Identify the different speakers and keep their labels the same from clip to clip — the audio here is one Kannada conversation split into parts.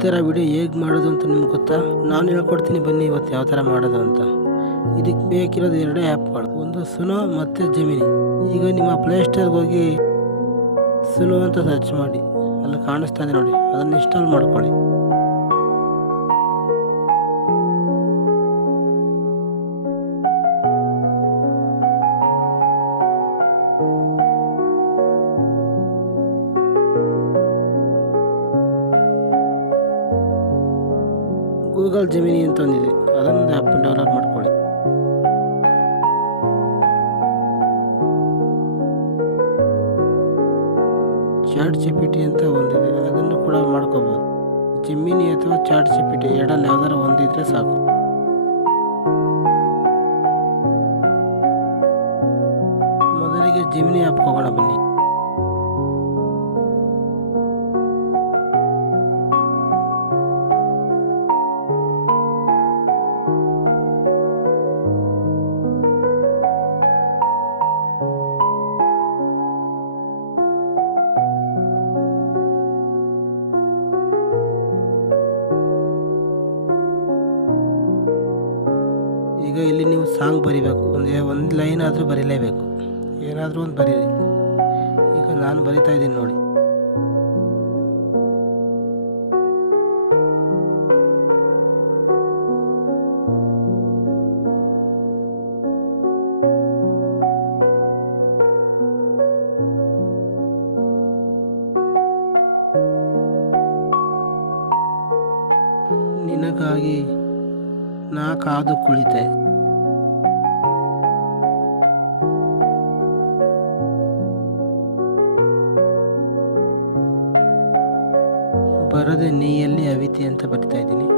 Speaker 1: ಥರ ವಿಡಿಯೋ ಹೇಗೆ ಮಾಡೋದು ಅಂತ ನಿಮ್ಗೆ ಗೊತ್ತಾ? ನಾನು ಹೇಳ್ಕೊಡ್ತೀನಿ ಬನ್ನಿ ಇವತ್ತು ಯಾವ ಥರ ಮಾಡೋದು ಅಂತ. ಇದಕ್ಕೆ ಬೇಕಿರೋದು ಎರಡೇ ಆ್ಯಪ್ಗಳು ಒಂದು ಸುನೋ ಮತ್ತು ಜಮಿನಿ ಈಗ ನಿಮ್ಮ ಪ್ಲೇಸ್ಟೋರ್ಗೆ ಹೋಗಿ ಸುನೋ ಅಂತ ಸರ್ಚ್ ಮಾಡಿ. ಅಲ್ಲಿ ಕಾಣಿಸ್ತಾ ಇದೆ ನೋಡಿ. ಅದನ್ನು ಇನ್ಸ್ಟಾಲ್ ಮಾಡ್ಕೊಳ್ಳಿ. ಗೂಗಲ್ ಜಮಿನಿ ಅಂತ ಒಂದಿದೆ. ಅದನ್ನು ಆ್ಯಪ್ ಡೌನ್ಲೋಡ್ ಮಾಡ್ಕೊಳ್ಳಿ. ಚಾಟ್ ಜಿ ಅಂತ ಒಂದಿದೆ. ಅದನ್ನು ಕೂಡ ಮಾಡ್ಕೋಬೋದು. ಜಿಮಿನಿ ಅಥವಾ ಚಾಟ್ ಜಿ ಪಿ ಎರಡಲ್ಲಿ ಯಾವ್ದಾರು ಒಂದಿದ್ರೆ ಸಾಕು. ಮೊದಲಿಗೆ ಜಿಮಿನಿ ಆ್ಯಪ್ ಹೋಗೋಣ ಬನ್ನಿ. ಇಲ್ಲಿ ನೀವು ಸಾಂಗ್ ಬರಿಬೇಕು. ಒಂದು ಒಂದು ಲೈನ್ ಆದರೂ ಬರೀಲೇಬೇಕು. ಏನಾದರೂ ಒಂದು ಬರೀರಿ. ಈಗ ನಾನು ಬರಿತಾ ಇದ್ದೀನಿ ನೋಡಿ. ನಿನಗಾಗಿ ನಾ ಕಾದು ಕುಳಿತೆ. ಬರದೆ ನೀಯಲ್ಲಿ ಅವಿತಿ ಅಂತ ಬರ್ತಾ ಇದ್ದೀನಿ.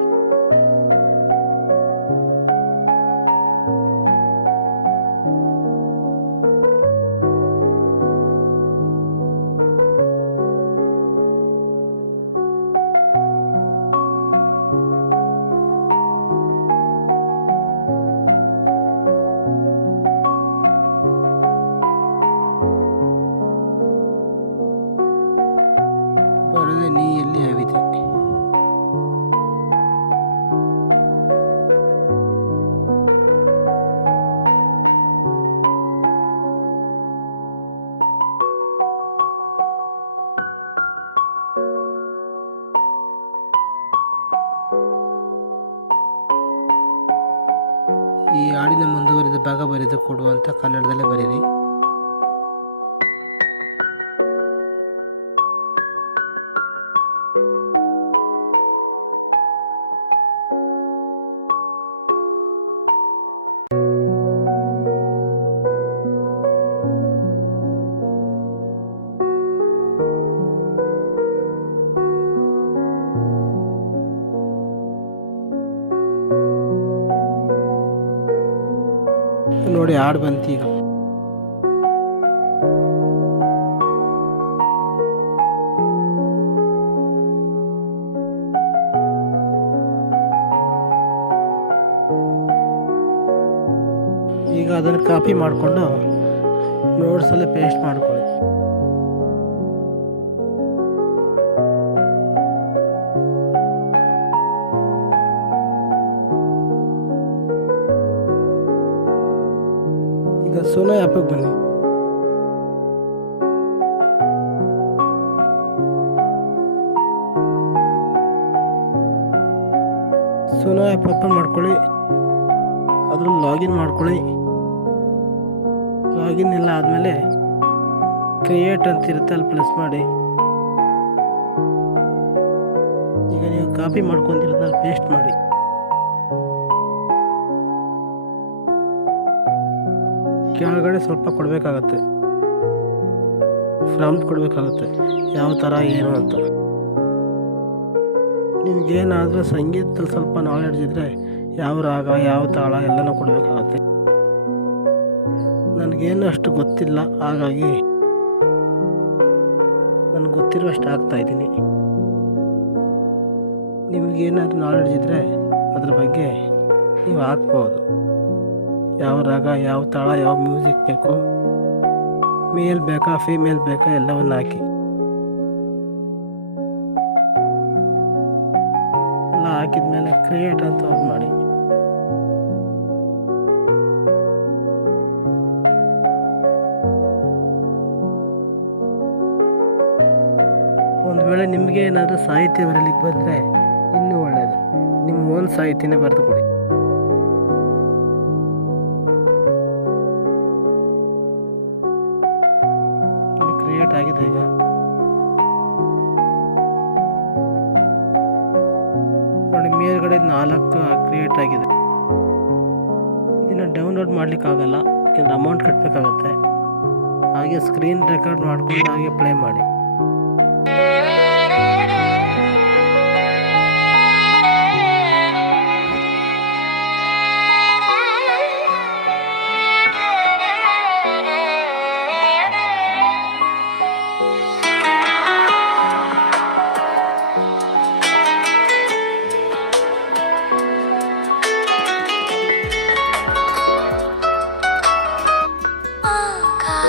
Speaker 1: ಬರದೆ ನೀಯಲ್ಲಿ ಅವಿತೆ ಈ ಹಾಡಿನ ಮುಂದುವರಿದ ಭಾಗ ಬರೆದು ಕೊಡುವಂತ ಕನ್ನಡದಲ್ಲೇ ಬರೀರಿ. ನೋಡಿ ಹಾಡು ಬಂತು ಈಗ. ಈಗ ಅದನ್ನು ಕಾಪಿ ಮಾಡಿಕೊಂಡು ನೋಟ್ಸಲ್ಲೇ ಪೇಸ್ಟ್ ಮಾಡ್ಕೊಳ್ಳಿ. ಸೋನೋ ಆ್ಯಪಿಗೆ ಬನ್ನಿ. ಸೋನಾ ಆ್ಯಪ್ ಓಪನ್ ಮಾಡ್ಕೊಳ್ಳಿ. ಅದರಲ್ಲಿ ಲಾಗಿನ್ ಮಾಡ್ಕೊಳ್ಳಿ. ಲಾಗಿನ್ ಎಲ್ಲ ಆದಮೇಲೆ ಕ್ರಿಯೇಟ್ ಅಂತ ಇರುತ್ತೆ ಅಲ್ಲಿ ಪ್ಲಸ್ ಮಾಡಿ. ಈಗ ನೀವು ಕಾಪಿ ಮಾಡ್ಕೊಂಡಿರೋದನ್ನ ಪೇಸ್ಟ್ ಮಾಡಿ. ಕೆಳಗಡೆ ಸ್ವಲ್ಪ ಕೊಡಬೇಕಾಗತ್ತೆ. ಫ್ರಮ್ ಕೊಡಬೇಕಾಗತ್ತೆ. ಯಾವ ಥರ ಏನು ಅಂತ. ನಿಮ್ಗೇನಾದರೂ ಸಂಗೀತದಲ್ಲಿ ಸ್ವಲ್ಪ ನಾಲೆಡ್ಜ್ ಇದ್ದರೆ ಯಾವ ರಾಗ, ಯಾವ ತಾಳ ಎಲ್ಲನೂ ಕೊಡಬೇಕಾಗತ್ತೆ. ನನಗೇನು ಅಷ್ಟು ಗೊತ್ತಿಲ್ಲ, ಹಾಗಾಗಿ ನನಗೆ ಗೊತ್ತಿರುವಷ್ಟು ಆಗ್ತಾ ಇದ್ದೀನಿ. ನಿಮಗೇನಾದರೂ ನಾಲೆಡ್ಜ್ ಇದ್ದರೆ ಅದ್ರ ಬಗ್ಗೆ ನೀವು ಹಾಕ್ಬೋದು. ಯಾವ ರಾಗ, ಯಾವ ತಾಳ, ಯಾವ ಮ್ಯೂಸಿಕ್ ಬೇಕು. ಮೇಲ್ ಬೇಕಾ ಫೀಮೇಲ್ ಬೇಕಾ, ಎಲ್ಲವನ್ನು ಹಾಕಿ. ಎಲ್ಲ ಹಾಕಿದ್ಮೇಲೆ ಕ್ರಿಯೇಟ್ ಅಂತ ಮಾಡಿ. ಒಂದು ವೇಳೆ ನಿಮಗೆ ಏನಾದರೂ ಸಾಹಿತ್ಯ ಬರಲಿಕ್ಕೆ ಬಂದರೆ ಇನ್ನೂ ಒಳ್ಳೆಯದು ನಿಮ್ಮ ಓನ್ ಸಾಹಿತ್ಯನೇ ಬರೆದು ಕೊಡಿ. ಕ್ರಿಯೇಟ್ ಆಗಿದೆ ಈಗ. ನೋಡಿ, ಮೇಲ್ಗಡೆ ನಾಲ್ಕು ಕ್ರಿಯೇಟ್ ಆಗಿದೆ. ಇದನ್ನು ಡೌನ್ಲೋಡ್ ಮಾಡಲಿಕ್ಕಾಗಲ್ಲ ಯಾಕೆಂದರೆ ಅಮೌಂಟ್ ಕಟ್ಟಬೇಕಾಗತ್ತೆ ಹಾಗೆ ಸ್ಕ್ರೀನ್ ರೆಕಾರ್ಡ್ ಮಾಡಿಕೊಂಡು ಹಾಗೆ ಪ್ಲೇ ಮಾಡಿ.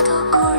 Speaker 2: ಕಾದು ಕುಳಿತೆ